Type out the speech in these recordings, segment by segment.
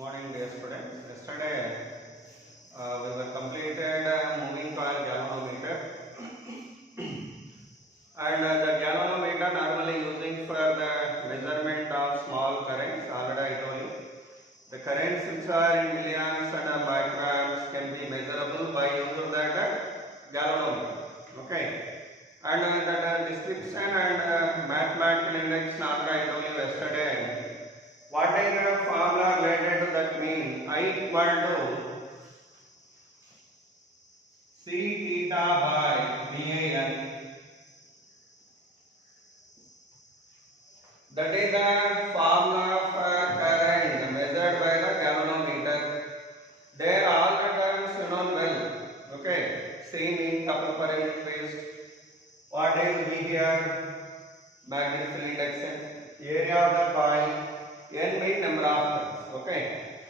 Morning, dear students. Yesterday we were completed moving coil galvanometer, and the galvanometer normally using for the measurement of small currents. Already I told you the currents which are in milliamps and microamps can be measurable by use of that galvanometer. Okay, and that description and mathematical index already I told you yesterday. What is the formula related to that mean? I equal to C theta by BAN. That is the formula for current measured by the galvanometer. There all the terms you know well. Okay. C means couple per unit phase. What is B here? Magnetic field induction. Area of the coil. N means number of turns. Okay.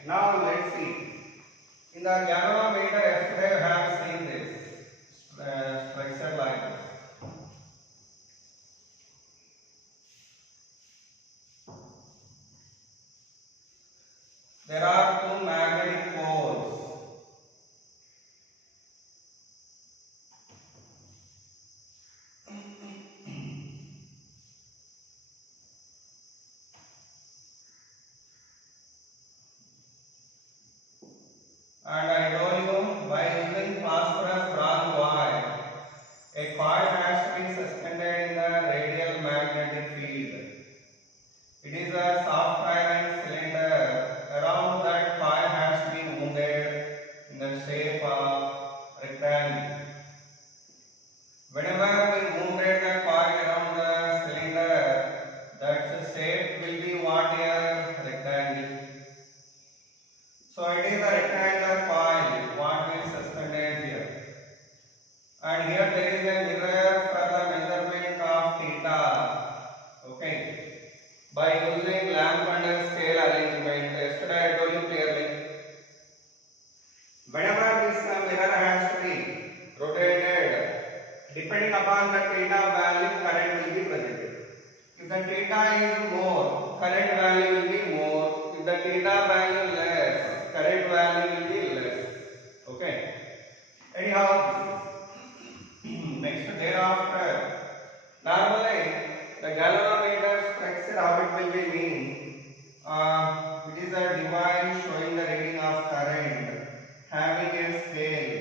Now let's see. In the galvanometer, yesterday we have seen this structure like this. There are two magnetic poles. And I told you by using phosphorus bronze wire, a coil has to be suspended in the radial magnetic field. It is a soft iron cylinder. Around that coil has to be wounded in the shape of rectangle. Whenever we wounded the coil around the cylinder, that shape will be what here? Rectangle. So it is a rectangular coil, what we suspended here. And here there is a mirror for the measurement of theta. Okay. By using lamp and scale arrangement. Yesterday I told you clearly. Whenever this mirror has to be rotated, depending upon the theta value, current will be presented. If the theta is more, current value will be more. If the theta value less, current value will be less. Okay. Anyhow, next thereafter, normally the galvanometer structure how it will be mean. It is a device showing the reading of current, having a scale,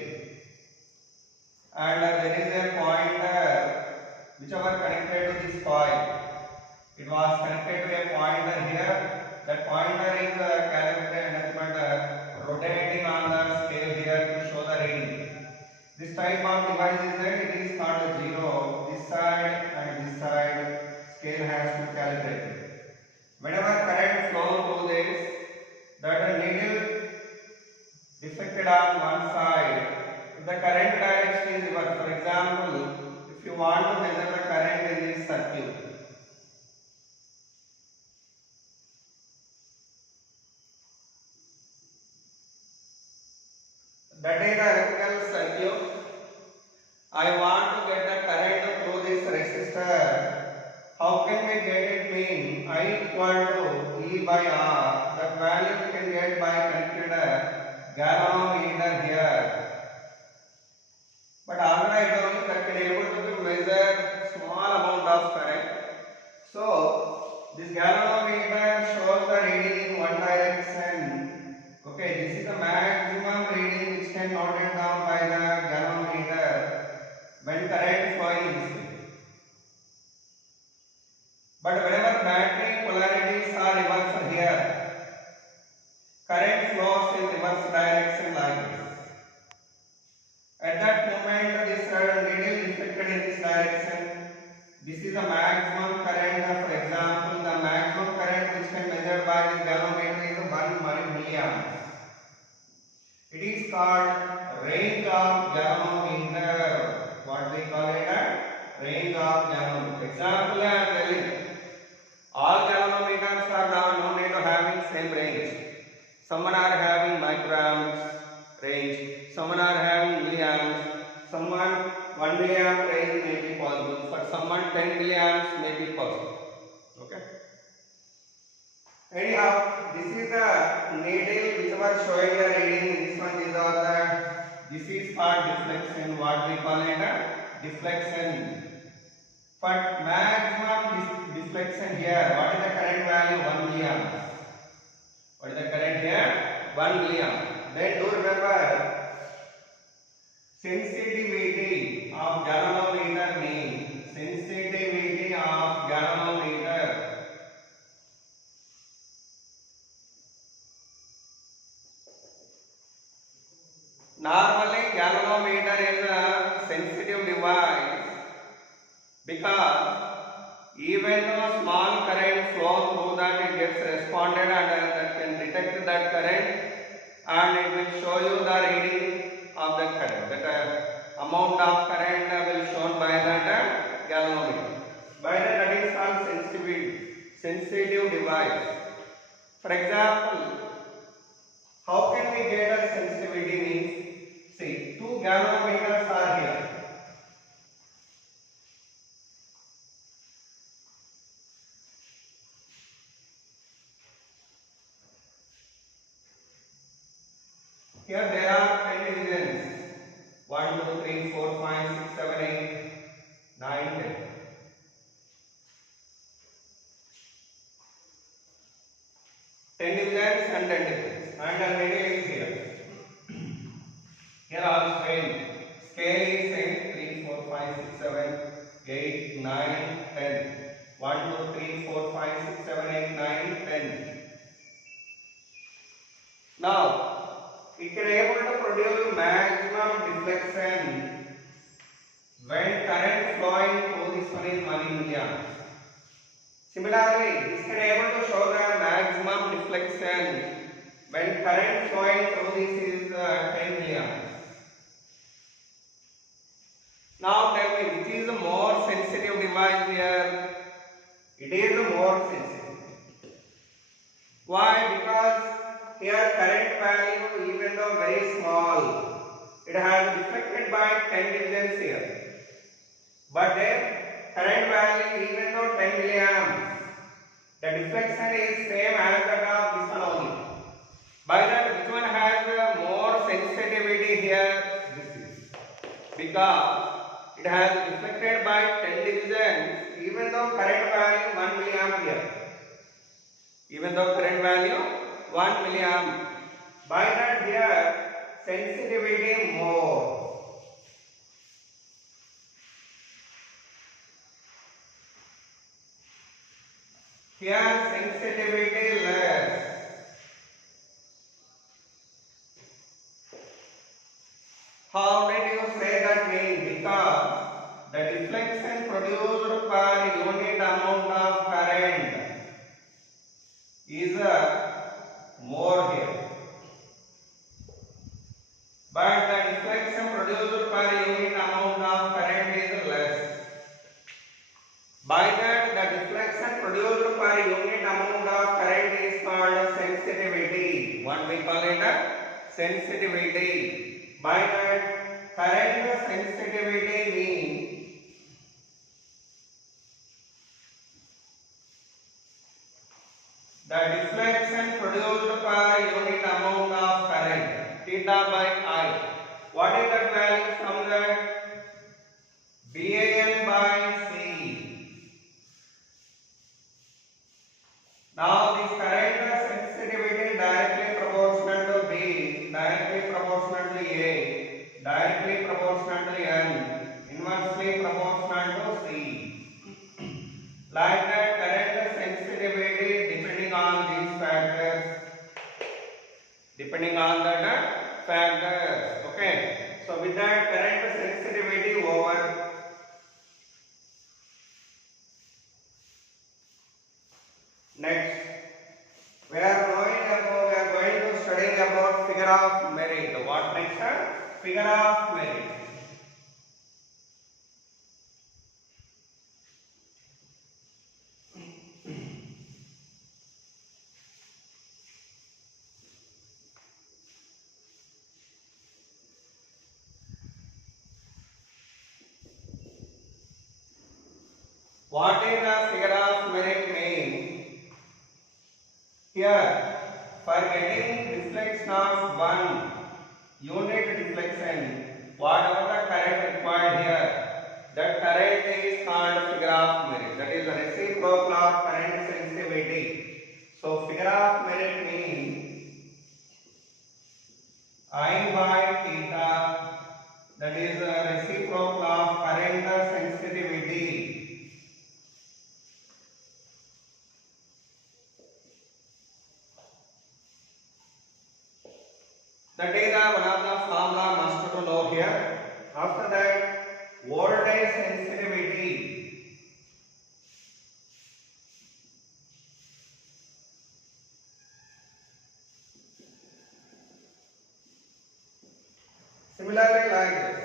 and there is a pointer whichever connected to this coil. It was connected to a pointer here. That pointer is calibrated and rotating on the scale here to show the reading. This type of device is that it is called zero. This side and this side scale has to calibrate it. Whenever current flows through this, that needle deflected on one side. If the current direction is reversed, for example, if you want to measure the current in this circuit, that is the electrical circuit. I want to get the current through this resistor. How can we get it mean? I equal to E by R. That value we can get by connecting a galvanometer here. But already I told you that can able to measure small amount of current. So this galvanometer shows the reading in one direction. Okay, this is the maximum reading which can noted down by the galvanometer when current flowing this way. But whenever battery polarities are reversed here, current flows in reverse direction like this. At that moment, this needle deflected in this direction. This is the maximum current. For example, the maximum current which can measured by this galvanometer is 1 milliamps. It is called range of galvanometer. What we call it a range of galvanometer. Example I am telling. All galvanometers are now no need to having same range. Some are having microamps range, some are having milliamps, someone 1 milliamp range may be possible, for someone 10 milliamps may be possible. Okay. Anyhow, this is the needle which was showing the reading. This one is all the, this is called deflection. What we call it a deflection. But maximum deflection here, what is the current value? 1 milliamp. What is the current here? 1 milliamp. Then do remember, sensitivity of galvanometer means sensitivity of galvanometer. Normally, galvanometer is a sensitive device because even though small current flow through that, it gets responded and that can detect that current and it will show you the reading of the current. That amount of current will shown by that galvanometer. By that is called sensitive device. For example, how can we get a sensitivity means? See, two galvanometers are here. Here there are 10 divisions. 1, 2, 3, 4, 5, 6, 7, 8, 9, 10. 10 divisions and 10 divisions. And the middle is here. Here are scale. Scale is same 3, 4, 5, 6, 7, 8, 9, 10. 1, 2, 3, 4, 5, 6, 7, 8, 9, 10. Now, it can able to produce maximum deflection when current flowing through this one is 1 milliamp. Similarly, this can able to show the maximum deflection when current flowing through this is 10 milliamps. Now tell me, which is a more sensitive device here? It is a more sensitive. Why? Because here current value, even though very small, it has deflected by 10 divisions here. But then current value, even though 10 milliamps, the deflection is same as that of this one only. By that, which one has more sensitivity here? This is. Because it has deflected by 10 divisions, even though current value 1 milliamp here. Even though current value 1 milliamp. By that here, sensitivity more. Here sensitivity less. How did you say that mean? Because the deflection produced per unit amount of current is more here. But the deflection produced per unit amount of current is less. By that, the deflection produced per unit amount of current is called sensitivity. What we call it? Sensitivity. By that, current sensitivity means the deflection produced per unit amount of current, theta by I. What is that value from that? BAN by C. Now this current sensitivity directly proportional to B, directly proportional to A, directly proportional to N, inversely proportional to C. Like that, current sensitivity depending on these factors. Depending on that factors. Okay. So with that, current sensitivity over. Next, we are going to study about figure of merit. What next? Figure of merit. What is the figure of merit mean? Here, For getting deflection of 1 unit deflection, whatever the current required here, that current is called figure of merit. That is the reciprocal of current sensitivity. So figure of merit means I by theta, that is the reciprocal of current sensitivity. That is one of the formula must to know here. After that, voltage sensitivity. Similarly, like this.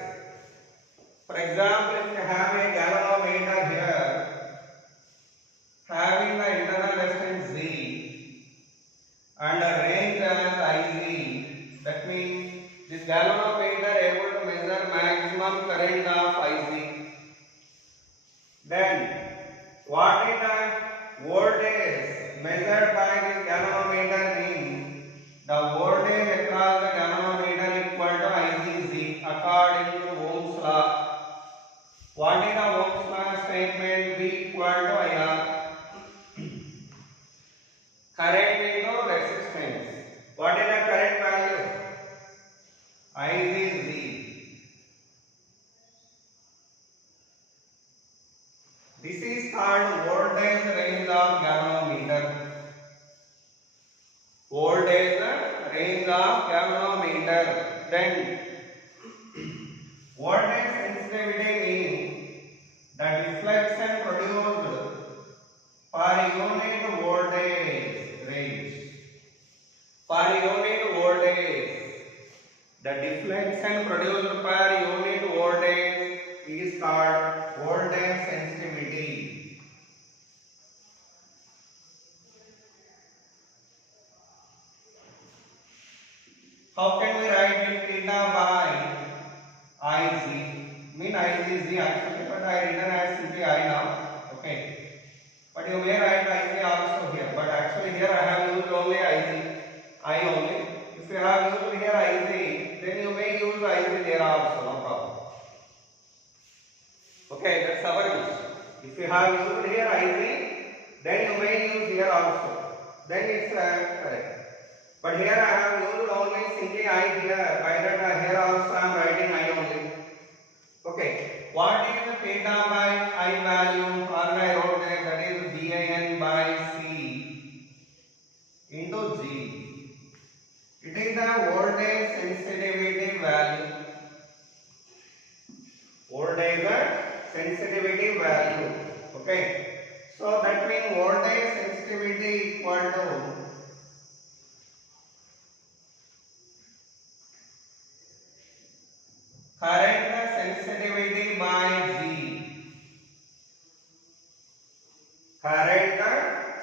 For example, if you have a galvanometer here, having the internal resistance Z and a range as Ic, that means this galvanometer able to measure maximum current of Ic. Then, what is the voltage measured by this galvanometer means the voltage across the galvanometer equal to Icz according to Ohm's law. What is the Ohm's law statement? V equal to IR. Current into resistance. What is the current value? Icz. This is called voltage range of galvanometer. Voltage range of galvanometer. Then voltage sensitivity means the deflection produced per unit voltage range. Per unit voltage, the deflection produced per unit voltage is called voltage sensitivity. How can we write it? Theta by Iz. Mean Iz is Z actually, but I written as simply I now. Okay. But you may write Iz also here. But actually here I have used only Iz. I only. If you have used here Iz, then you may use Iz there also. No problem. Okay, that's our use. If you have used here Iz, then you may use here also. Then it's correct. But here I have used only simply I here. By that here also I am writing I only. Okay. What is the theta by I value? Already I wrote there. That is VIN by C into G. It is the voltage sensitivity value. Voltage sensitivity value. Okay. So that means voltage sensitivity equal to current sensitivity by G. Current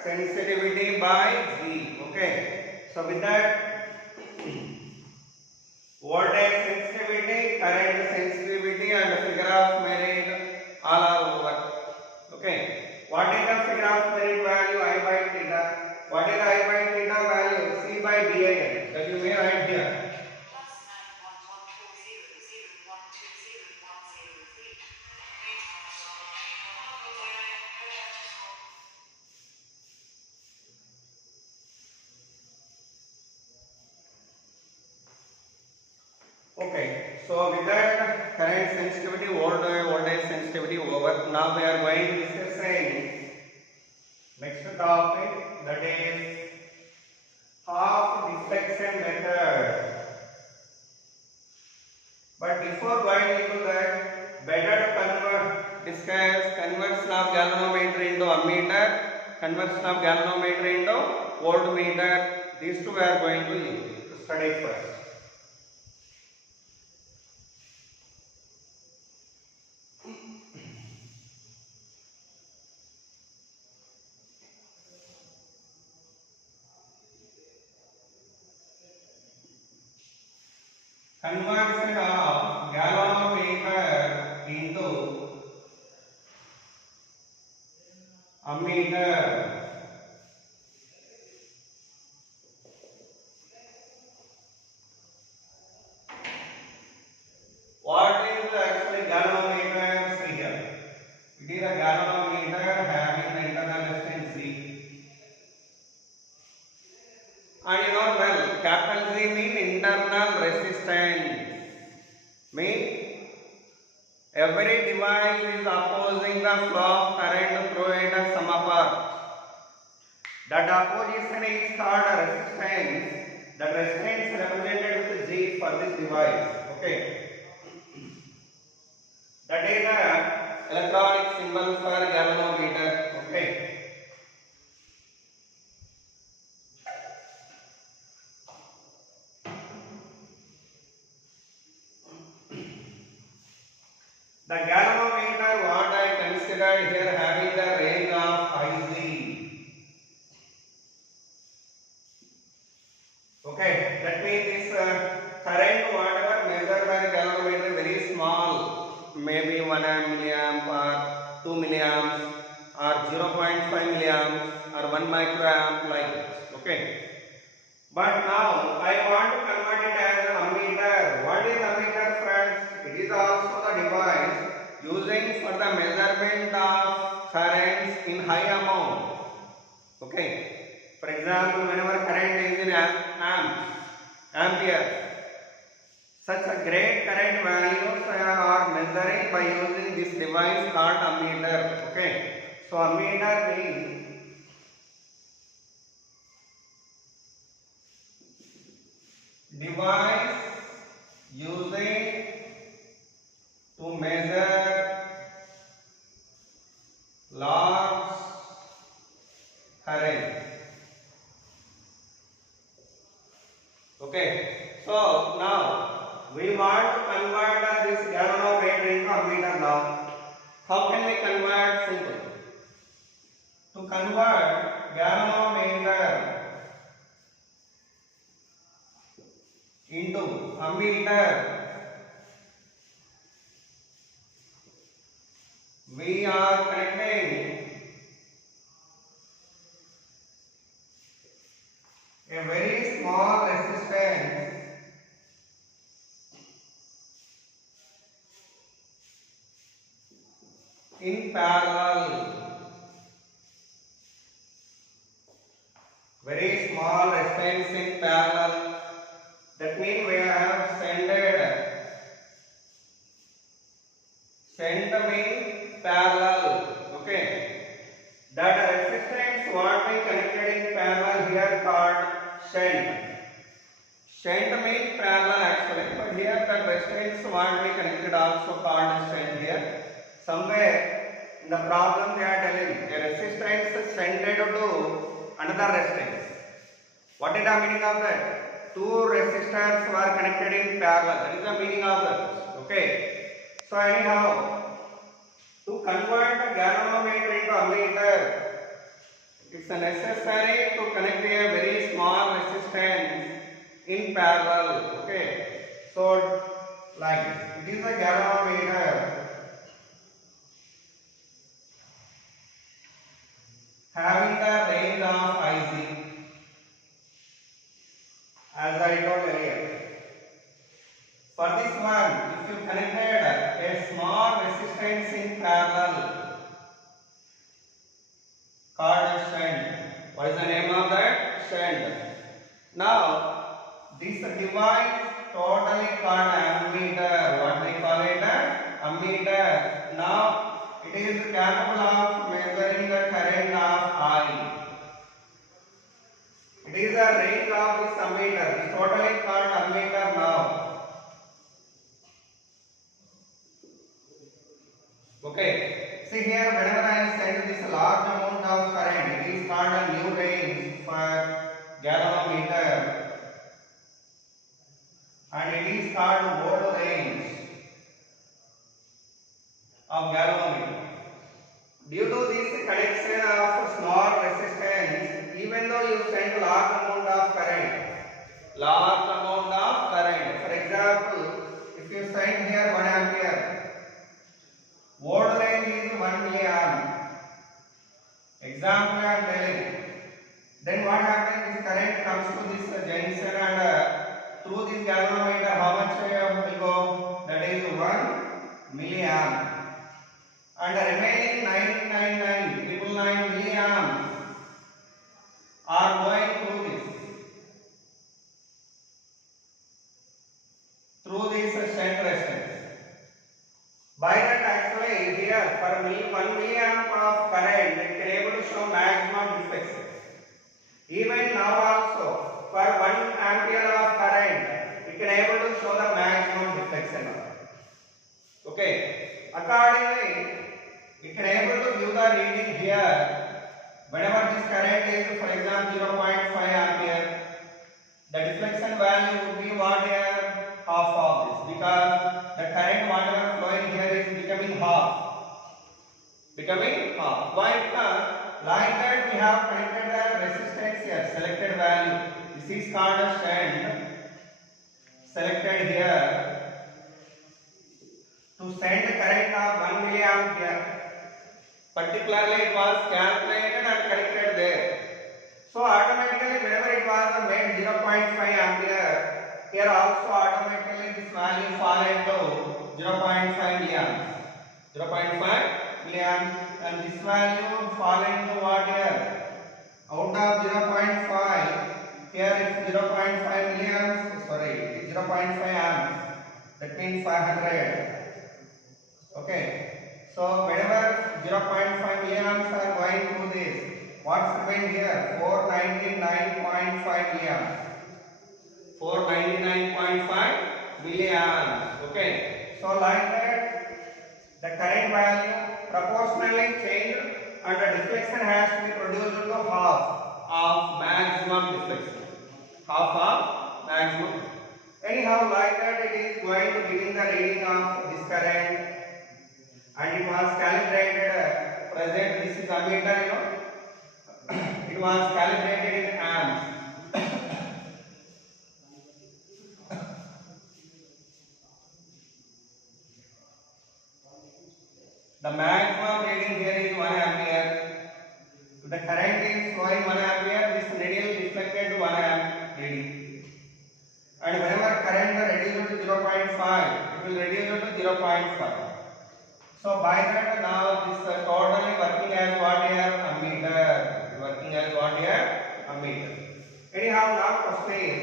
sensitivity by G. Okay. So with that, voltage sensitivity, current sensitivity and figure of merit all are over. Okay. What is the figure of merit value? I by theta. What is the I by theta value? C by VIN. That you may write here. Okay, so with that current sensitivity, voltage sensitivity over. Now we are going to discuss next topic, that is half deflection method. But before going into that, better to discuss conversion of galvanometer into ammeter, conversion of galvanometer into voltmeter. These two we are going to study first. Conversion of galvanometer into ammeter. And you know well, capital Z mean internal resistance. Mean every device is opposing the flow of current through it as sum apart. That opposition is called a resistance. That resistance represented with G for this device. Okay. That is the electronic symbol for galvanometer. Okay. The galvanometer what I considered here having the range of IZ. Okay, that means this current whatever measured by the galvanometer very small, maybe 1 milliamp or 2 milliamps or 0.5 milliamps or 1 microamp like this. Okay. But now I want to convert it as an ammeter. What is ammeter, friends? It is also the device using for the measurement of currents in high amount. Okay. For example, whenever current is in ampere, such a great current values are measuring by using this device called ammeter. Okay. So ammeter means device using to measure large current. Okay, so now we want to convert this galvanometer into ammeter now. How can we convert? Simple. To convert galvanometer into ammeter, we are connecting a very small resistance in parallel. Very small resistance in parallel. That means we have sent means parallel. Okay. That resistance what we connected in parallel here called shunt. Shunt means parallel actually, but here the resistance what we connected also called shunt here. Somewhere in the problem they are telling the resistance shunted to another resistance. What is the meaning of that? Two resistors were connected in parallel. That is the meaning of that. Okay. So anyhow, to convert the galvanometer into ammeter, it's necessary to connect a very small resistance in parallel. Okay. So like this. It is a galvanometer having the range of IC. As I told earlier, for this one, if you connected a small resistance in parallel called shunt, what is the name of that? Shunt. Now, this device totally called ammeter. What we call it? Ammeter. Now, it is capable of measuring the current of I. It is a range of this ammeter. It is totally called ammeter now. Okay. See here, whenever I am sending this large amount of current, it is called a new range for galvanometer, and it is called volt range of galvanometer. Due to this connection of small resistance, even though you send large amount of current, for example, if you send here 1 ampere, volt range is 1 milliamp. Example I am telling. Then what happens? This current comes to this junction and through this galvanometer, how much will Why? Because like that we have connected the resistance here, selected value. This is called a shunt. Selected here to send current of 1 milliamp here. Particularly it was calculated and connected there. So automatically whenever it was made 0.5 ampere, here also automatically this value fall into 0.5 milliamps. 0.5 milliamps, and this value fall into what here? Out of 0.5, here is 0.5 milliamps, sorry, it is 0.5 amps. That means 500. Okay. So whenever 0.5 milliamps are going through this, what's remain here? 499.5 milliamps. 499.5 milliamps. Okay. So like that, the current value proportionally changed and the deflection has to be produced to half of maximum deflection. Half of maximum. Anyhow, like that it is going to give the reading of this current. And it was calibrated, present, this is ammeter, you know, it was calibrated in amps. The maximum reading here is 1 ampere. If the current is flowing 1 ampere, this radial deflected 1 amp reading. And whenever current is reduced to 0.5, it will reduce to 0.5. So by that now this totally working as what here? Ammeter. Working as what here? Ammeter. Anyhow, now question is,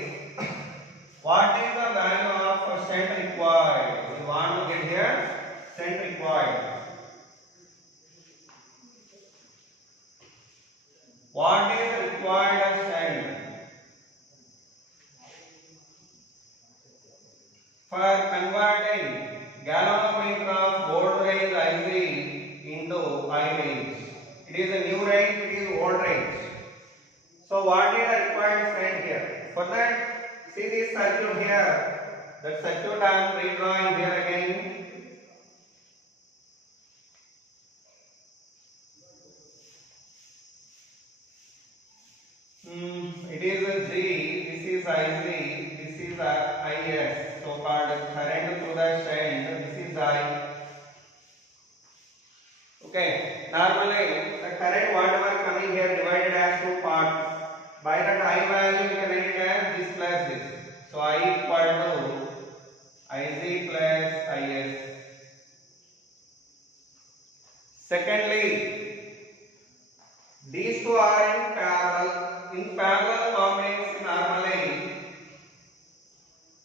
what is the value of shunt required? We want to get here shunt required. What is required shunt? For converting galvanometer of old range IC into I range. It is a new range, it is old range. So what is the required shunt here? For that, see this circuit here. That circuit I am redrawing here again. It is a G, this is IC, this is IS, so called current through the shunt, this is I. Okay, normally the current whatever coming here divided as two parts. By that I value we can write it as this plus this. So I equal to IC plus IS. Secondly, these two are in parallel. In parallel combination normally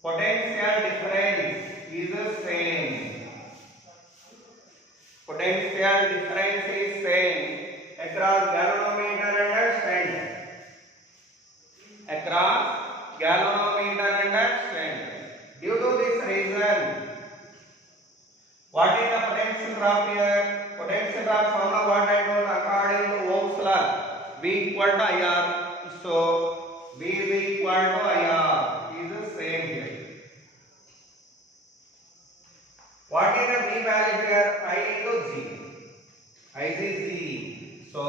potential difference is the same. Potential difference is same across galvanometer and shunt. Across galvanometer and shunt. Due to this reason, what is the potential drop here? Potential drop formula what I told according to Ohm's law, V equal to IR. So V is equal to IR is the same here. What is the V value here? I into G. ICG. So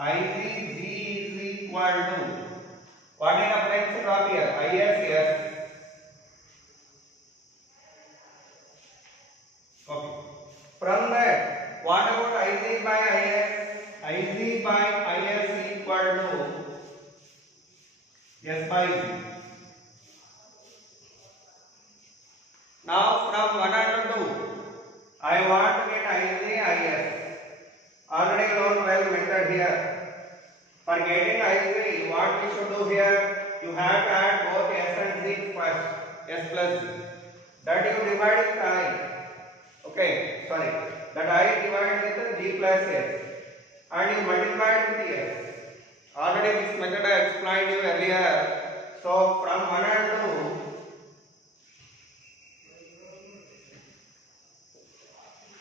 ICG is equal to what is the potential drop here? IS here. Okay. From that, what about IC by IS? IC by IS equal to S by G. Now from 1 and 2, I want to get IC, IS. Already known well method here. For getting IC, what we should do here? You have to add both S and Z first. S plus Z. That you divide with I. Okay, sorry. That I divided with G plus S. And you multiply it with S. Already this method I explained you earlier. So from 1 and 2,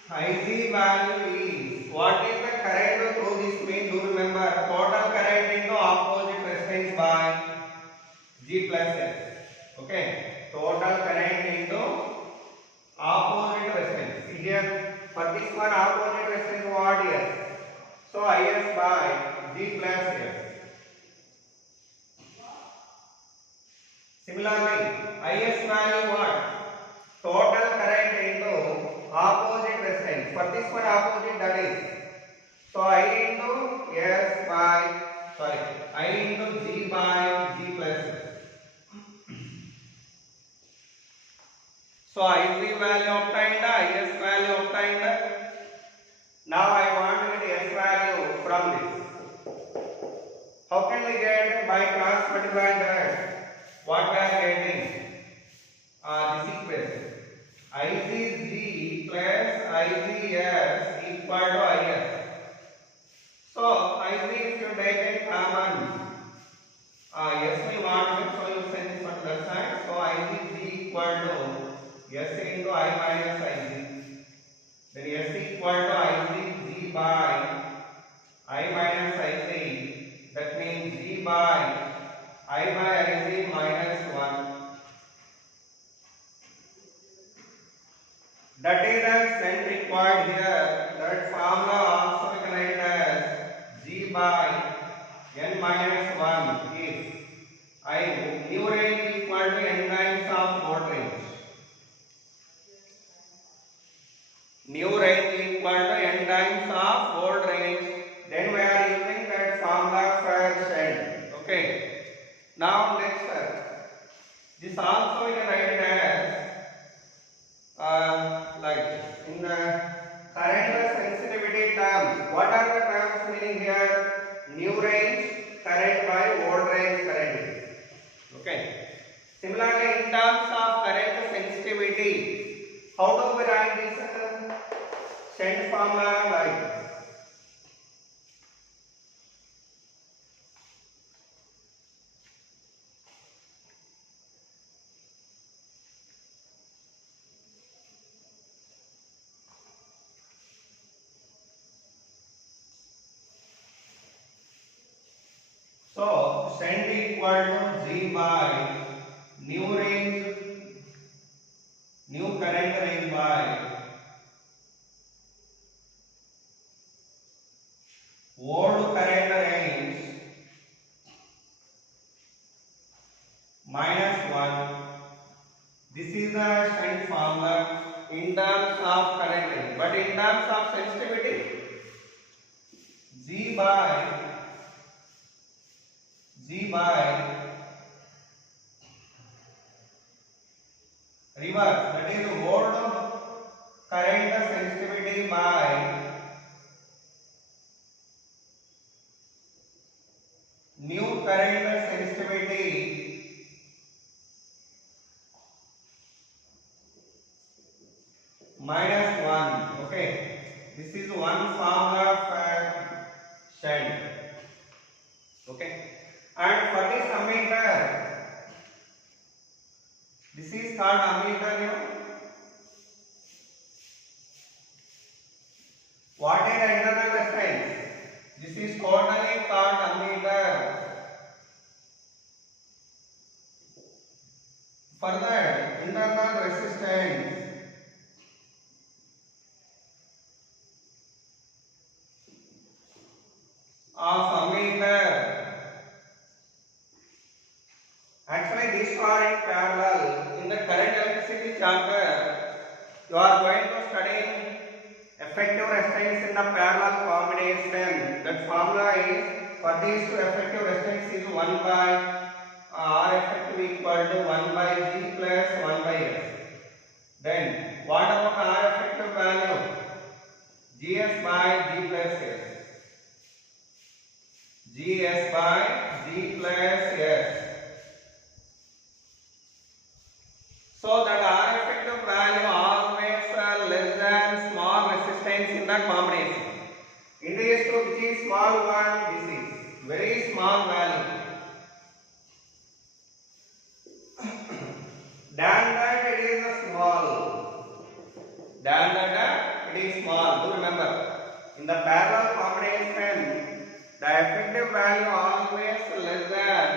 IC value is, what is the current through this main? Do remember, total current into opposite resistance by G plus S. Okay, total current into opposite resistance. Here for this one opposite resistance what is? So Is by G plus S. Similarly, Is value what? Total current into opposite resistance. For this one opposite, that is. So I into S by, sorry, I into G by G plus S. So Ic value obtained, Is value obtained. Now I want to get S value from this. How can we get by cross multiplying that? What we are getting? This equation. Icg plus Igs equal to Is. So Ic if you take it common, S will want it, so you send this one to the side. So Icg equal to S into I minus Ig. Then S equal to Icg by I minus Ic. That means G by I by Ic minus 1. That is the strength required here. That formula also we can write as G by n minus 1 is I new range equal to n times of old range. New range equal to n times of old range. Then we are using that formula for strength. Okay. Now next this also we can write it as like in the current sensitivity terms. What are the terms meaning here? New range current by old range current. Okay. Similarly, in terms of current sensitivity, how do we write this strength formula? Like so strength equal to G by new range, new current range by old current range minus 1. This is the strength formula in terms of current range. But in terms of sensitivity, G by reverse, that is old current sensitivity by new current sensitivity minus 1. Okay, this is one formula for shunt. Okay, and for this ammeter, this is called ammeter, you know. What is the internal resistance? This is totally called ammeter. For that, internal resistance of ammeter. Actually, these are in parallel. In the current electricity chapter, you are going to study effective resistance in the parallel combination. That formula is, for these two effective resistance is 1 by R effective equal to 1 by G plus 1 by S. Then, what about R effective value? Gs by G plus S. Gs by G plus S. So that R effective value always less than small resistance in the combination. In this two, which is small one, this is very small value. Than that it is a small. Than that it is small. Do remember, in the parallel combination, the effective value always less than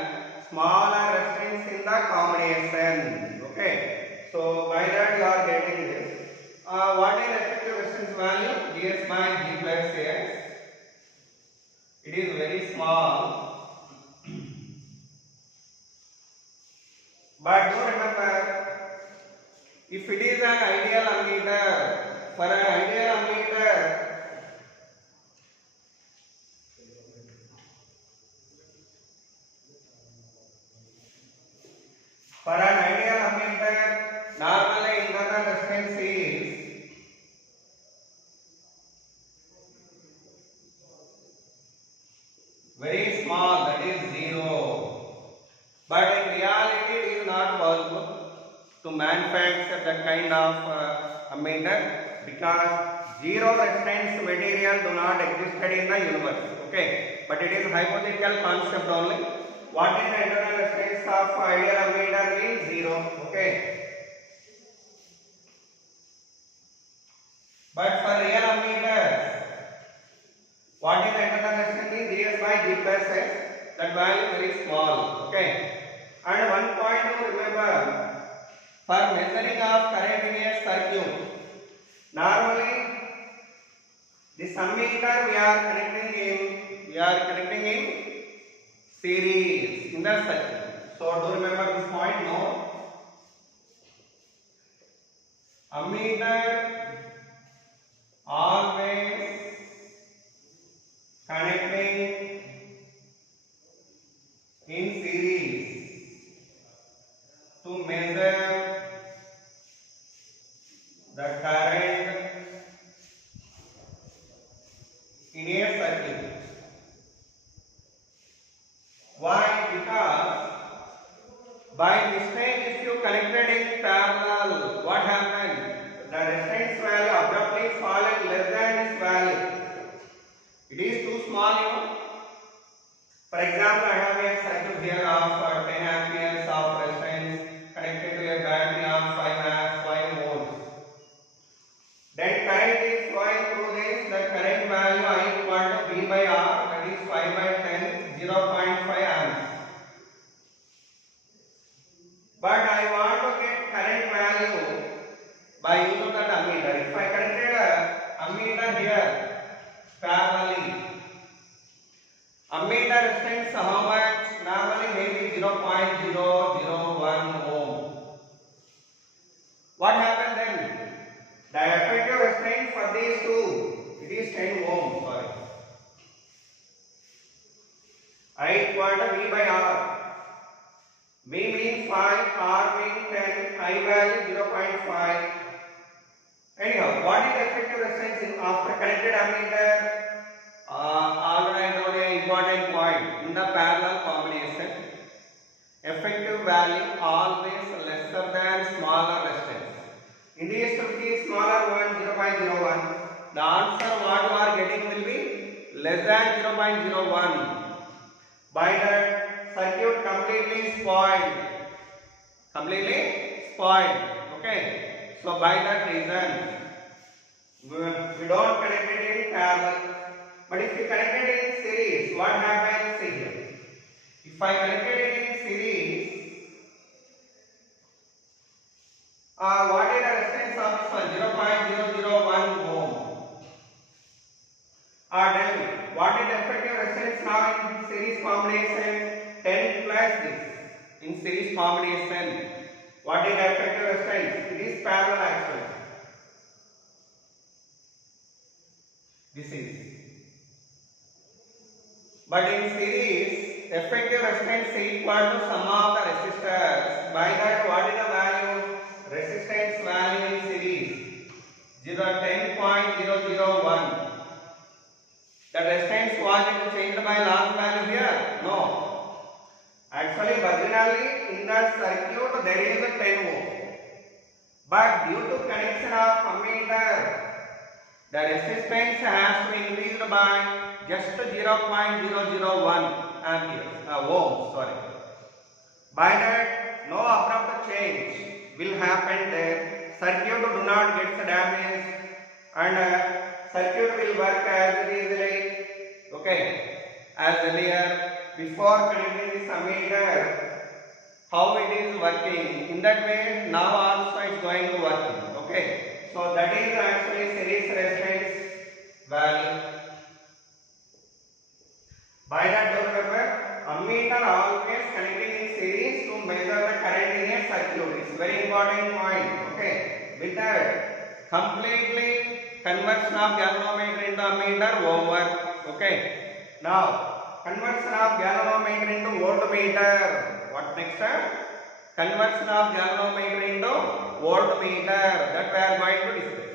smaller resistance in the combination. Okay. So by that you are getting this. What is effective resistance value? Gs by G plus S. But do remember, if it is an ideal ammeter, for an ideal ammeter, normally internal resistance is very small, that is 0. But in reality, it is not possible to manufacture that kind of ammeter because zero resistance material do not existed in the universe. Okay, but it is hypothetical concept only. What is the internal resistance of ideal ammeter means 0. Okay. But for real ammeters, what is the internal resistance is Gs by G plus S. That value is very small. Okay. And one point to remember, for measuring of current in a circuit, normally this ammeter we are connecting in series in the circuit. So do remember this point. No, ammeter always connecting in series to measure the current in a circuit. Why? Because by mistake if you connected in parallel, what happened? The resistance value abruptly fallen less than this value. It is too small, you know. For example, I have a circuit here of 10 amperes of resistance connected to a battery of 5 volts. Then current is flowing through this. The current value I equal to V by R, that is 5 by 10, 0.5 amps. But I want to get current value by use of that ammeter. If I connected a ammeter here parallelly, ammeter resistance how much? Normally maybe 0.001 ohm. What happened then? The effective resistance for these two, it is 10 ohm. Sorry. I equal to V by R. V means 5, R means 10, I value 0.5. Anyhow, what is the effective resistance after connected ammeter? Already I told you an important point. In the parallel combination, effective value always lesser than smaller resistance. In this case, smaller one 0.01. The answer what you are getting will be less than 0.01. By that, circuit completely spoiled. Okay. So by that reason, we don't connect it in parallel. But if you connect it in series, what happens here? If I connected it in series, what is the resistance of this one? 0.001 ohm. Tell me, what is the effective resistance now in series combination? 10 plus this. In series combination, what is the effective resistance? It is parallel actually. This is. But in series, effective resistance is equal to sum of the resistors. By that, what is the value? Resistance value in series 10.001. The resistance was it changed by last value here? No. Actually, originally in the circuit there is a 10 ohm. But due to connection of ammeter, the resistance has to increase by just 0.001 amperes, ohm, sorry. By that, no abrupt change will happen there. Circuit do not get damaged and circuit will work as easily, okay, as earlier. Before connecting this ammeter, how it is working. In that way, now also it is going to work. Okay. So that is actually series resistance value. By that, don't remember, ammeter always connecting in series to measure the current in a circuit. It's very important point. Okay. With that, completely conversion of galvanometer into ammeter over. Okay. Now, conversion of galvanometer into voltmeter. What next step? Conversion of galvanometer into voltmeter. That we are going to discuss.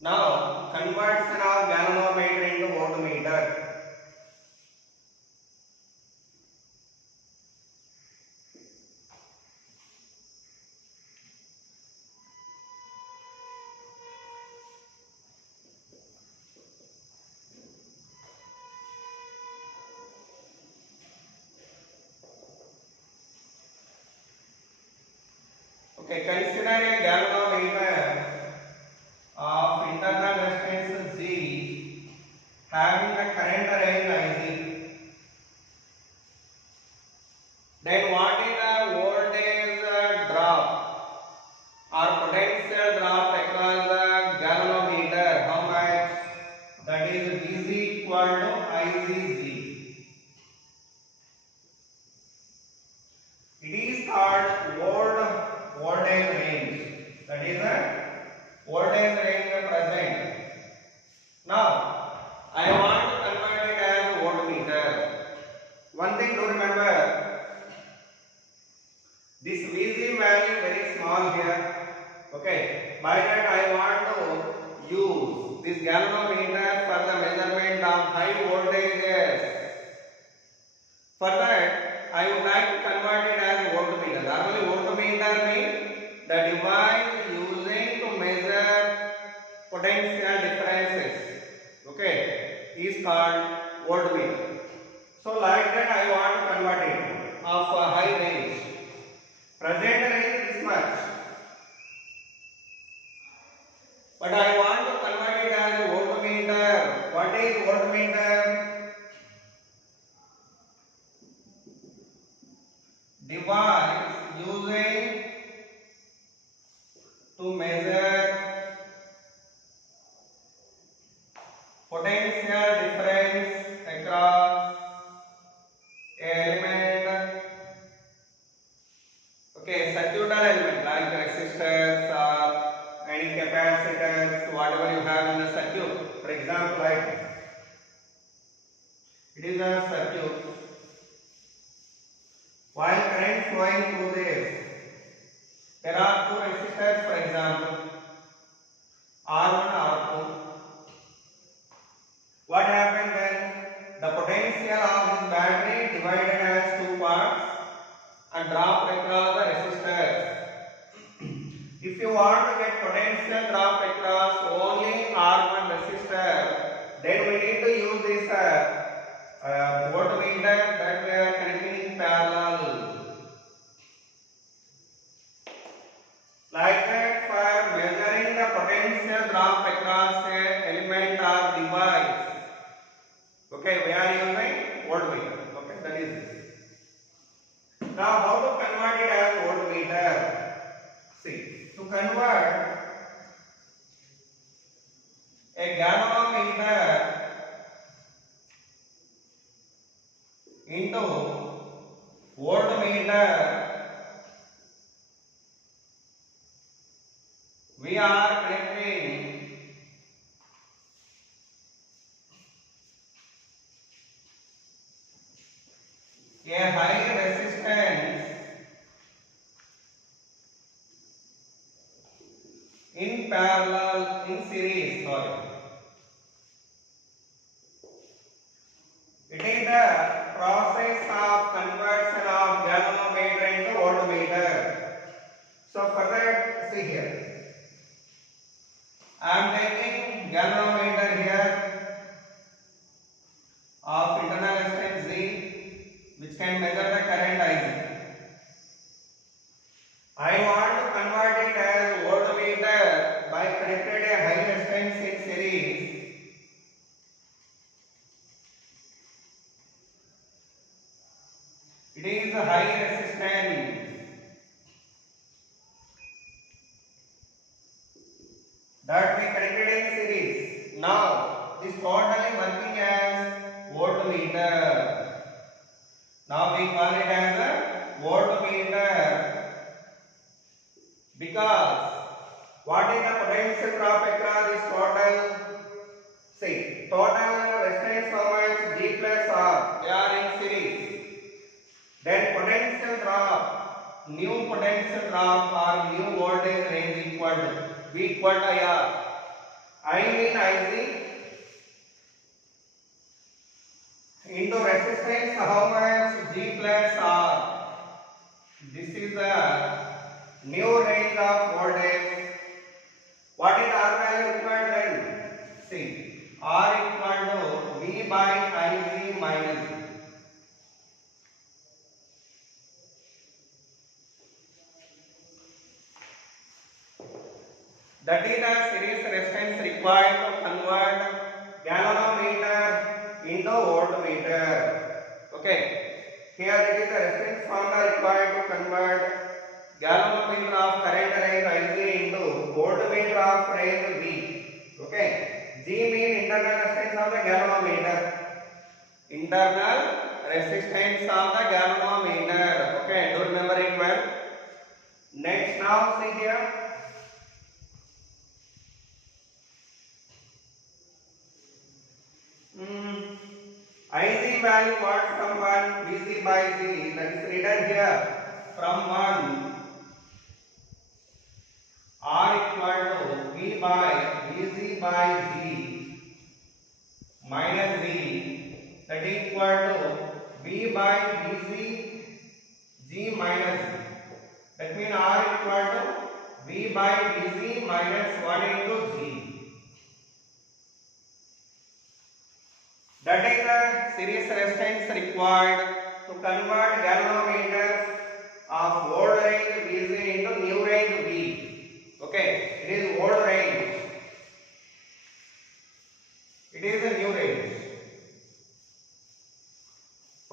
Now, conversion of galvanometer into voltmeter. Okay, consider a galvanometer of internal resistance G having the current range IC. Then what is the voltage drop or potential drop across the galvanometer? How much? That is Vc equal to ICG. It is called voltage range. That is a voltage range present. Now, I want to convert it as voltmeter. One thing to remember, this Vc value very small here. Okay, by that I want to use this galvanometer for the measurement of high voltages. For that, I would like to convert it as voltmeter. Normally, voltmeter means the device using to measure potential differences. Okay, is called voltmeter. So, like that, I want to convert it of a high range. Present range this much, but I want to convert it as a voltmeter. What is voltmeter? Device using to measure potential difference across element. Okay, circuitous element like resistors or any capacitors, whatever you have in the circuit. For example, like it is a circuit. While current flowing through this, there are two resistors, for example, R1, R2. What happened when the potential of this battery divided as two parts and dropped across the resistors? If you want to get potential drop across only R1 resistor, then we need to use this voltmeter that we are connecting in parallel. Like that, for measuring the potential drop across a element or device, okay, we are using voltmeter. Okay, that is it. Now, how to convert it as voltmeter? See, to convert a galvanometer into voltmeter, we are connecting a high resistance in parallel, in series, sorry. It is the process of conversion of galvanometer into high resistance. That we connected in series. Now this totally working as voltmeter. Now we call it as a voltmeter because what is the potential drop across this total? See, total resistance how much? G plus R. They are in series. Then potential drop, new potential drop or new voltage range equal to V equal to IR. I mean IC into resistance how much? G plus R. This is the new range of voltage. What is R value required then? See, R equal to V by IC minus V. That is the series resistance required to convert galvanometer into voltmeter. Okay. Here it is the resistance formula required to convert galvanometer of current range IC into voltmeter of range V. Okay. G means internal resistance of the galvanometer. Internal resistance of the galvanometer. Okay. Do remember it well. Next, now see here. IC value what from 1 VC by Z, that is written here from 1 R equal to V by VC by Z minus V, that is equal to V by VC G minus Z. That means R equal to V by VC minus 1 into G. That is the series resistance required to convert galvanometers of old range VC into new range V. Okay, it is old range. It is a new range.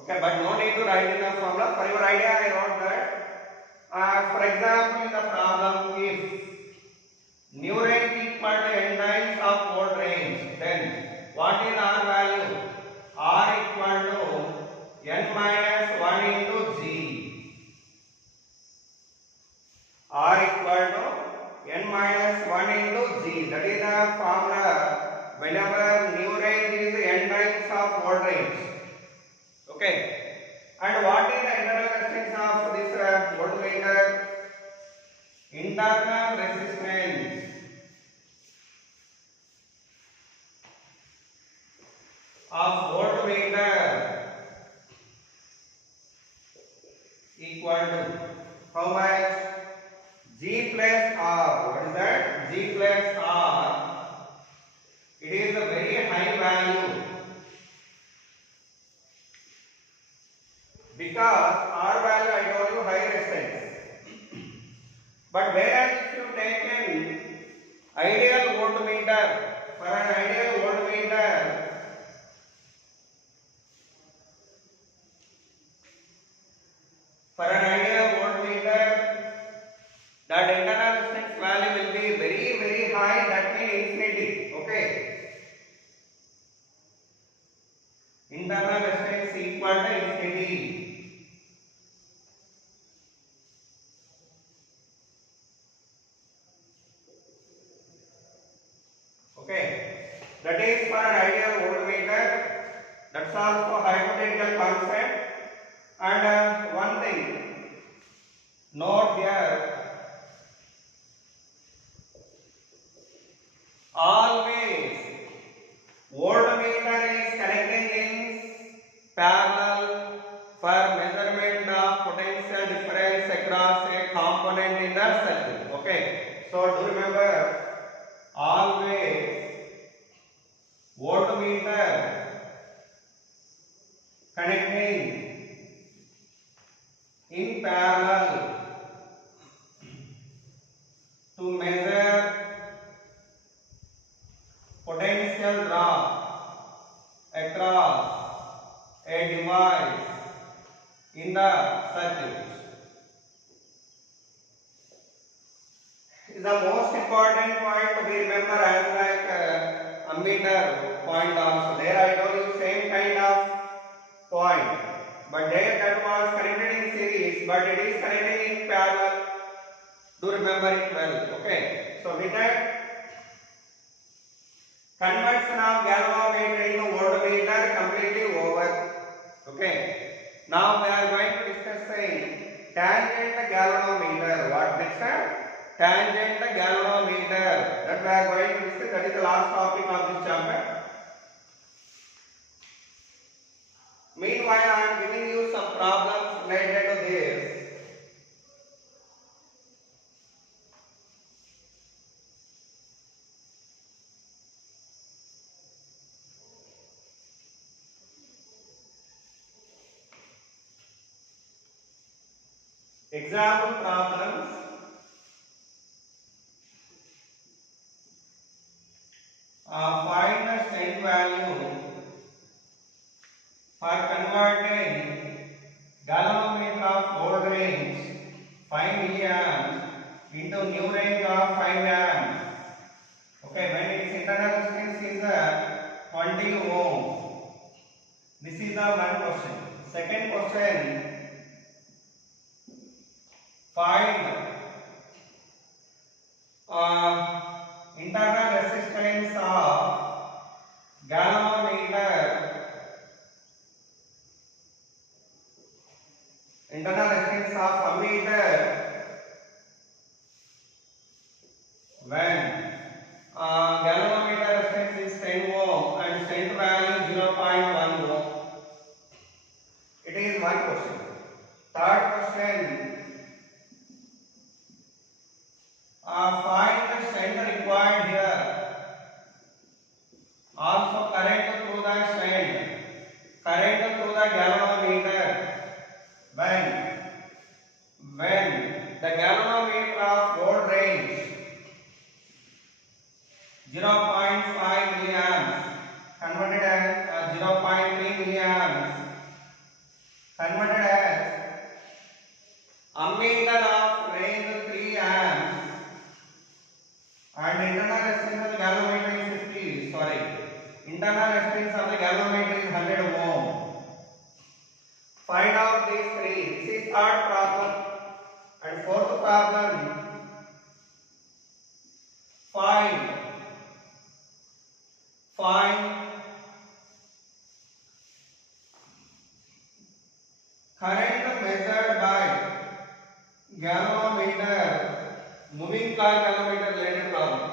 Okay, but no need to write in the formula. For your idea, I wrote that. For example, in the problem, if new range equal to n times of old range, then what is R value? R equal to n minus 1 into G. R equal to n minus 1 into G. That is the formula whenever new range is n times of old range. Okay. And what is the internal resistance of this voltmeter? Internal resistance of voltmeter equal to how much? G plus R. What is that? G plus R. It is a very high value because R value I told you high resistance. But whereas if you take an ideal voltmeter, for an ideal voltmeter, that internal resistance value will be very, very high, that means infinity. Okay. Internal resistance equal to infinity. Okay. That is for an ideal voltmeter. That's also hypothetical concept. And one thing, note here. Always voltmeter is connecting in parallel for measurement of potential difference across a component in the circuit. Okay. So do remember, always voltmeter connecting in parallel to measure potential drop across a device in the circuits. Is the most important point to be remembered as like ammeter point also. There I told you same kind of point, but there that was connected in series, but it is connected in parallel. Do remember it well. Okay. So with that, conversion of galvanometer into voltmeter completely over. Okay. Now we are going to discuss saying tangent galvanometer. What next time? Tangent galvanometer. That we are going to discuss. That is the last topic of this chapter. Meanwhile, I am giving you some problems related to this. Example problems. Find the strength value for converting galvanometer of old range 5 milliamps into new range of 5 amps. Okay, when its internal resistance is 20 ohm. This is the one question. Second question. Find internal resistance of galvanometer. Internal resistance of ammeter when galvanometer resistance is 10 ohm and strength value 0.1 ohm. It is one question. Third question. Find the strength required here. Also current through the strength. Current through the galvanometer. When the galvanometer of old range 0.5 milliamps converted as 0.3 milliamps converted as ammeter of range 3 amps and internal resistance of the galvanometer is 50. Sorry, internal resistance of the galvanometer is 100 ohm. Find out these three. This is third problem. And fourth problem. Find current measured by galvanometer, moving car galvanometer related problem.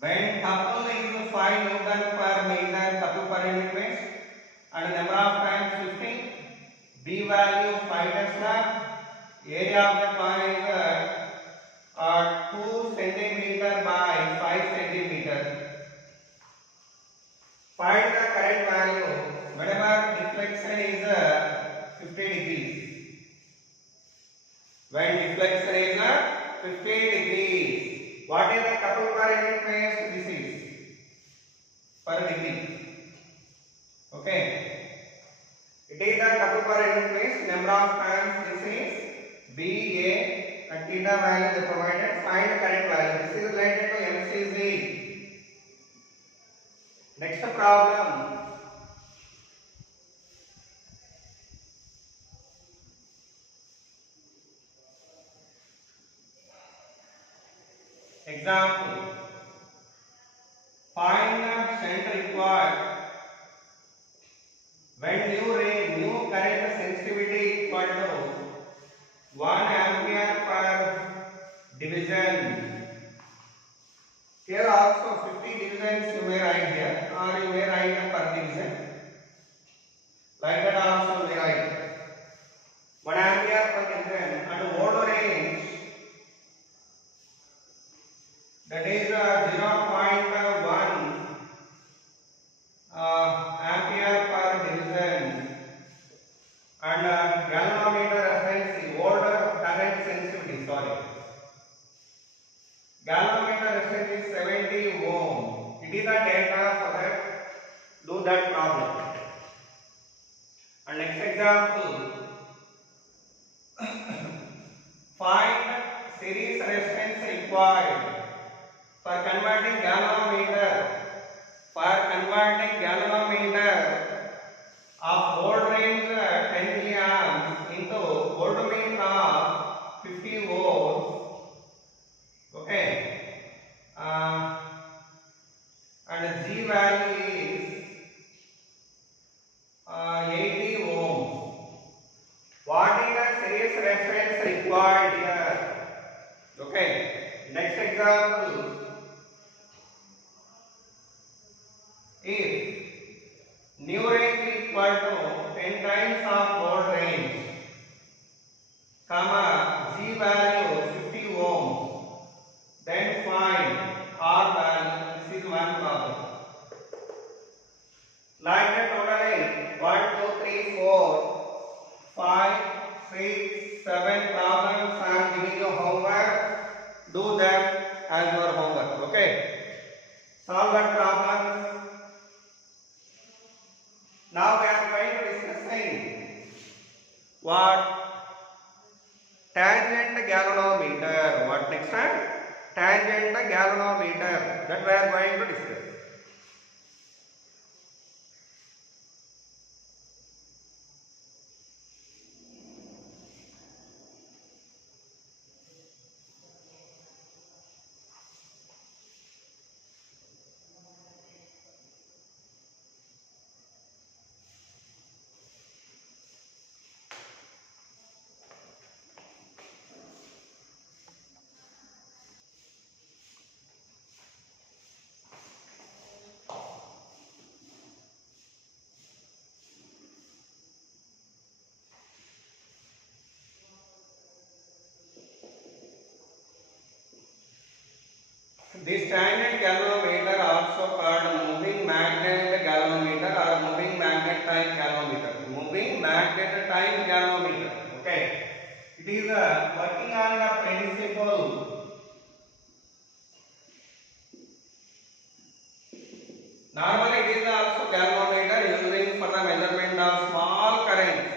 When couple is 5 Newton per meter, couple per unit means, and number of times 50, B value 5 Tesla, area of the coin is 2 centimeter by 5 centimeter. Find the current value whenever deflection is 50 degrees. When deflection is 50 degrees, what is the couple per unit means? This is per degree. Okay. It is the couple per unit means number of times. This is B, A, and theta value they provided. Find the current value. This is related to MCZ. Next problem. Example. Find the strength required when new current sensitivity equal to 1 ampere per division. Here also 50 divisions you may write here, or you may write per division. Like that also we write 1 ampere per division and old range, that is 0.1 ampere per division, and galvanometer reference old current sensitivity. Sorry, galvanometer resistance is 70 ohm. It is the data for that. Do that problem. And next example. converting galvanometer, of volt range 10 milliamps into voltmeter of 50 volts. Okay. And G value is 80 ohms. What is the series reference required here? Okay. Next example. If new range is equal to 10 times of volt range, comma G value 50 ohms, then find R value. This is one problem. Like the total 1, 2, 3, 4, 5, 6, 7 problems I am giving you homework. Do them as your homework. Okay. Solve that problem. Now we are going to discussing what tangent galvanometer. What next time? Tangent galvanometer. That we are going to discuss. This tangent galvanometer, also called moving magnet galvanometer or moving magnet time galvanometer. Moving magnet time galvanometer. Okay. It is working on the principle. Normally, it is also galvanometer using for the measurement of small currents.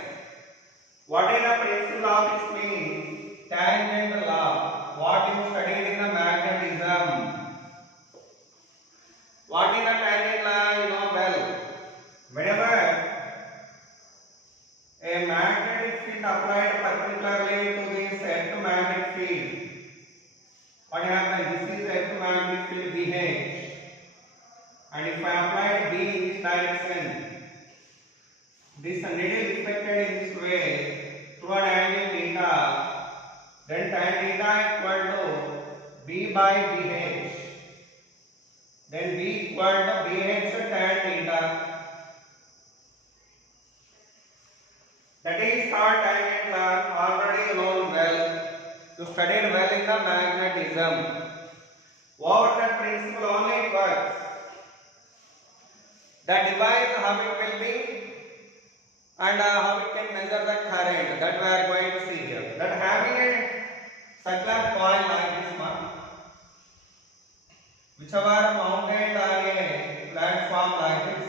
What is the principle of this means? Tangent law. What you studied in the magnetism. What is the tangent law? You know well. Whenever a magnetic field applied perpendicularly to this electromagnetic field, what happens? This is the electromagnetic field BH, and if I apply B in this direction, this needle is reflected in this way through an angle theta. Then tan theta equal to B by BH. Then B equal to BH tan theta. That is called tangent law, already known well. You studied well in the magnetism. Over that principle only it works. The device, how it will be, and how it can measure the current, that we are going to see here. That having a circular coil like this one, which are mounted on a platform like this.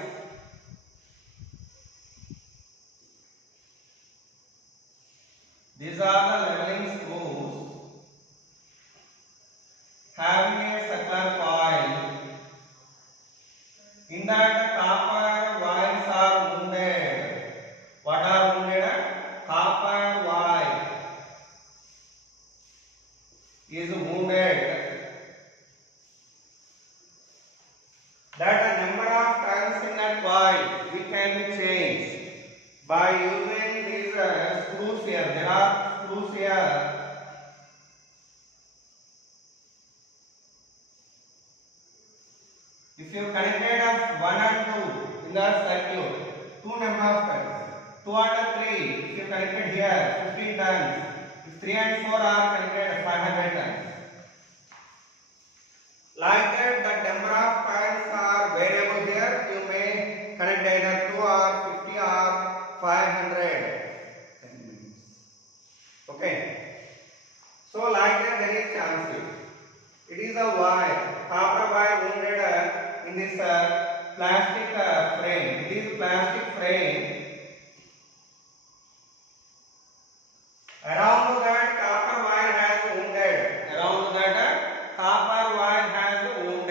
These are the leveling screws having a circular coil. In that, copper wires are wounded. What are wounded? Copper wire is wounded. That the number of turns in that coil we can change by using these screws here. There are screws here. If you connected 1 and 2 in the circuit, 2 number of turns. 2 and 3, if you connected here, 15 turns. If 3 and 4 are connected, 500 turns. Like that, the number of turns are variable here. You may connect either 2 or 50 or 500. Okay. So like that, there is chance. It is a wire, copper wire wounded in this plastic frame. It is plastic frame. Around that copper wire has wounded. Around that copper wire has wounded.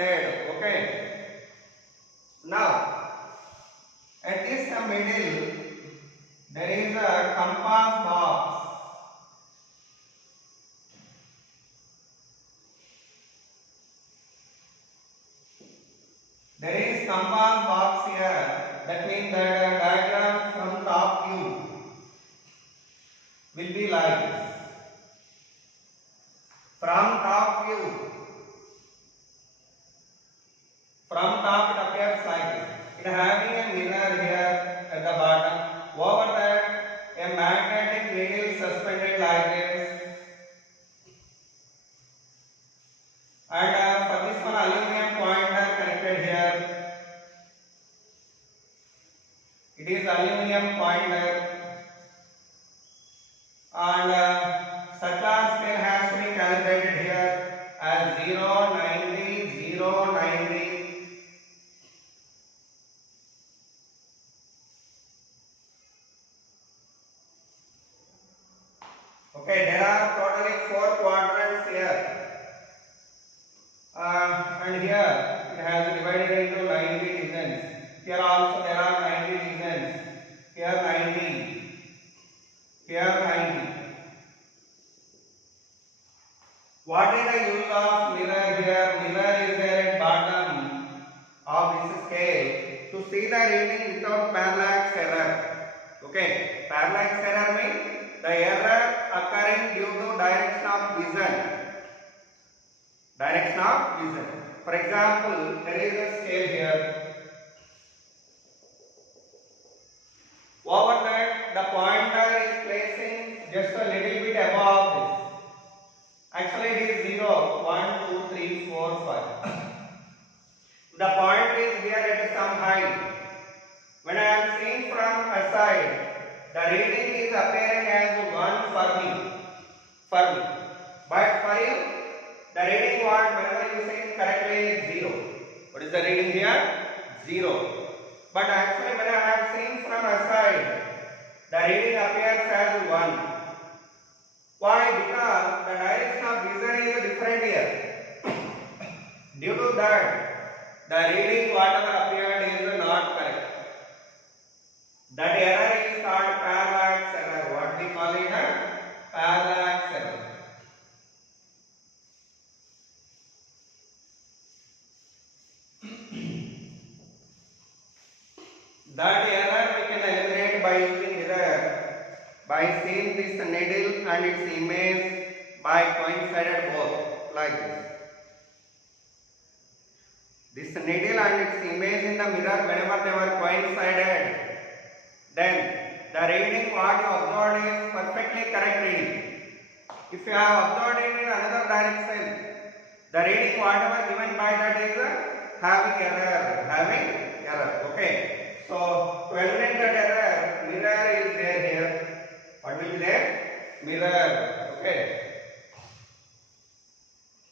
this compass box here, that means that diagram from top view will be like this. From top view, from top it appears like this. It having a mirror here at the bottom. Over that, a magnetic needle suspended like this. And for this one, aluminum pointer connected here. It is aluminum pointer. And circular scale has to be calibrated here as 0, 90, 0, 90. Okay, there are totally 4 quadrants here. And here it has divided into 90 divisions. Here also there are 90 divisions. Here 90. Here 90. What is the use of mirror here? Mirror is there at bottom of this scale to see the reading without parallax error. Okay, parallax error means the error occurring due to direction of vision. Direction of vision. For example, there is a scale here. Over that, the pointer is placing just a little bit above this. Actually, it is 0, 1, 2, 3, 4, 5. The pointer is here at some height. When I am seeing from a side, the reading is appearing as 1 for me. But for you, the reading whenever you say correctly is 0. What is the reading here? 0. But actually when I am seeing from a side, the reading appears as 1. Why? Because the direction of vision is different here. Due to that, the reading whatever appeared is not correct. That error is called parallax error. What we call it? Parallax error. That error we can eliminate by using mirror, by seeing this needle and its image by coincided both like this. This needle and its image in the mirror, whenever they were coincided, then the reading what you observed is perfectly correct reading. If you have observed it in another direction, the reading whatever given by that is having error. Okay. So to eliminate that error, mirror is there here. What will be there? Mirror. Okay.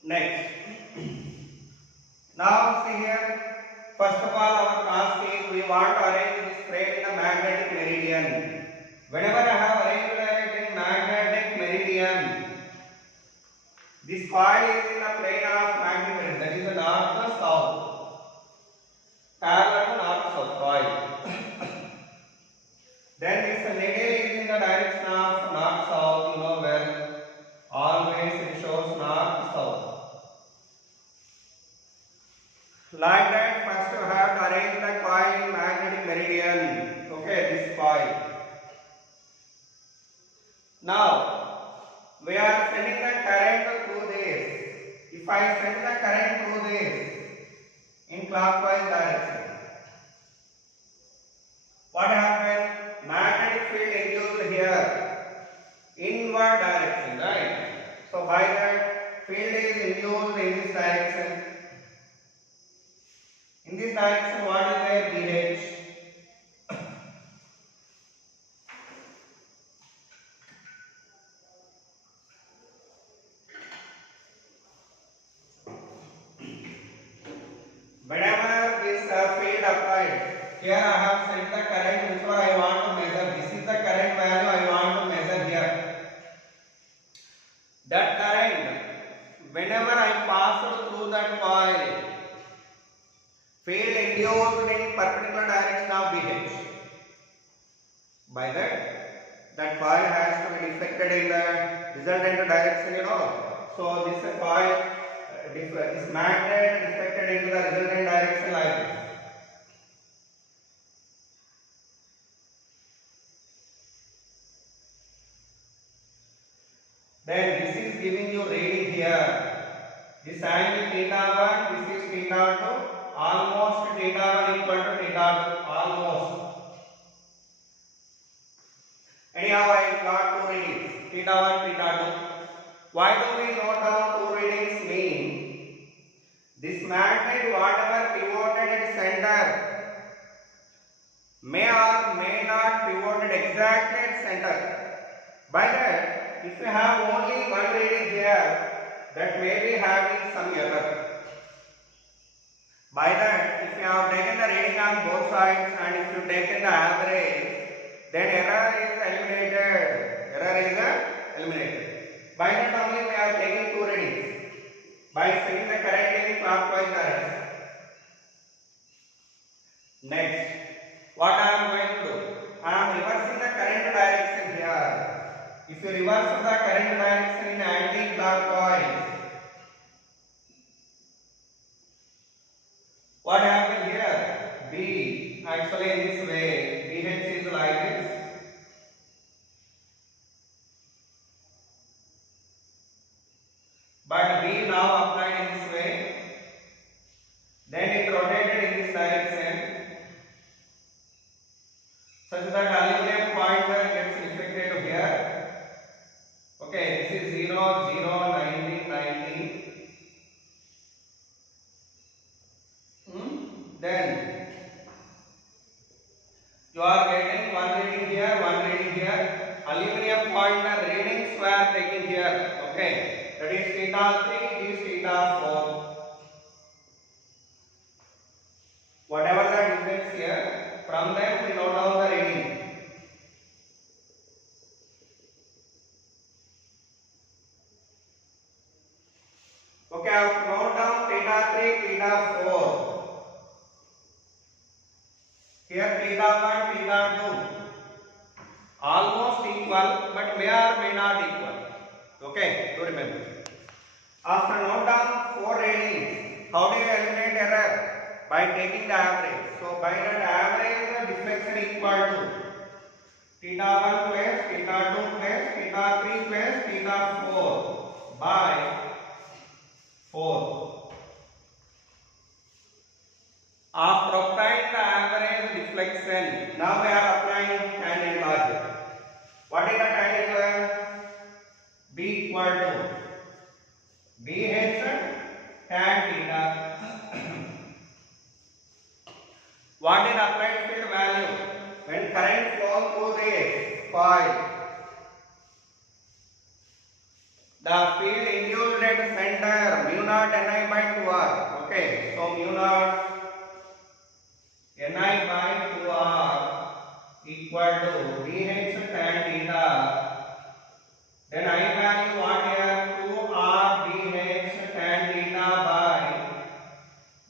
Next. Now see here. First of all, our task is we want to arrange this frame in the magnetic meridian. Whenever I have arranged it in magnetic meridian, this coil is in the plane of magnetic meridian. That is the north to south. Parallel to north south coil. Then this needle is in the direction of north south. You know well. Always it shows north south. Like that, first you have to arrange the coil in magnetic meridian. Okay, this coil. Now, we are sending the current through this. If I send the current through this in clockwise direction, what happens? Magnetic field induced here, inward direction, right? So by that, field is induced in this direction. In this direction, what is their BH? Whenever this field applied, here I have set the current which one I want to measure. This is the current value I want to measure here. That current, whenever I pass through that coil, field induced in perpendicular direction of BH. By that coil has to be deflected in the resultant direction, you know. So this coil, this magnet deflected into the resultant direction like this. Then this is giving you reading here. This angle theta 1, this is theta 2, almost theta 1 equal to theta 2, almost. Anyhow, I got two readings, theta 1, theta 2. Why do we note down two readings? Mean this magnet, whatever pivoted at center, may or may not pivoted exactly at center. By that, if you have only one reading here, that may be having some error. By that, if you have taken the reading on both sides and if you taken the average, then error is eliminated. Error is eliminated. By that only we are taking two readings. By setting the current in clockwise direction. Next, what I am going to do? I am reversing the current direction here. If you reverse the current direction in anti-clockwise, what happened here? B, actually in this way, BH is like this. But B now applied in this way. Then it rotated in this direction. Such that aluminum pointer gets reflected here. Okay, this is 0, 0, 90, 90. Then you are getting one reading here, one reading here. Aluminum pointer readings were taken here. Okay, that is theta 3, this theta 4. Whatever the difference here, from them we note down the reading. Okay, I have noted down theta 3, theta 4. Here theta 1, theta 2. Almost equal, but may or may not equal. Okay, do remember. After note down 4 readings, how do you eliminate error? By taking the average. So by that average, the deflection equal to theta 1 plus theta 2 plus theta 3 plus theta 4 by 4. After applying the average deflection, now we are applying tangent logic. What is the tangent logic? B equal to BH tan theta. What is applied field value? When current flows through this coil, the field induced at center mu naught Ni by 2R. Okay, so mu naught Ni by 2R equal to BH tan theta. Then I value what here? 2R BH tan theta by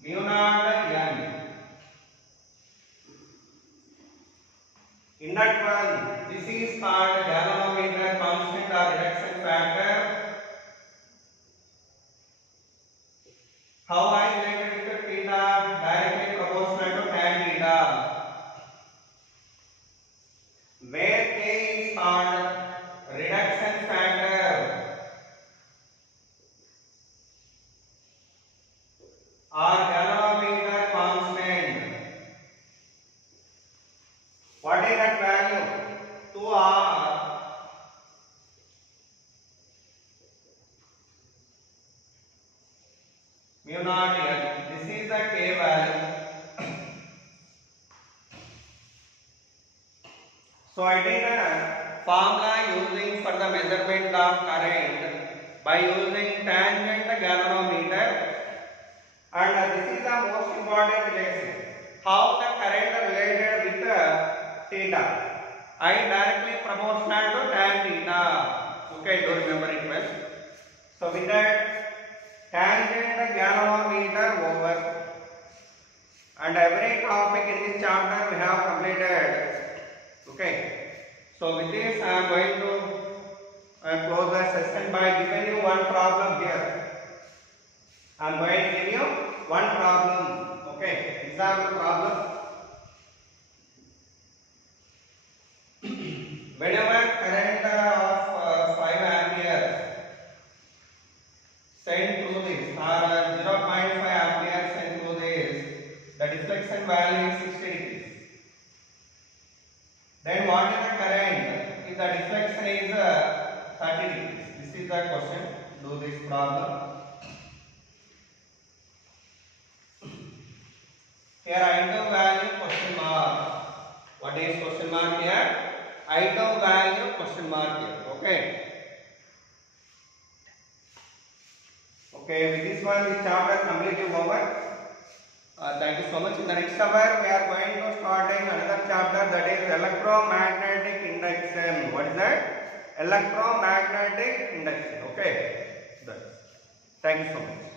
mu naught N. In that one, this is called galvanometer constant or reduction factor. How I related with theta? Directly proportional to tan theta. Where K is called reduction factor. Or galvanometer constant. What is that value? 2R mu naught N. This is the K value. So I did a formula using for the measurement of current by using tangent galvanometer, and this is the most important relation. How the current related with theta? I directly proportional to tan theta. Okay, do remember it well. So with that, tangent galvanometer over, and every topic in this chapter we have completed. Okay, so with this I am going to close the session by giving you one problem here. I am going to give you one problem. Okay, example problem. Whenever current of 5 ampere This is the question. Do this problem. Here item value question mark. What is question mark here? Item value question mark here. Okay. Okay. With this one, this chapter completely over. Thank you so much. In the next hour, we are going to start another chapter, that is electromagnetic induction. What is that? Electromagnetic induction. Okay. Thank you so much.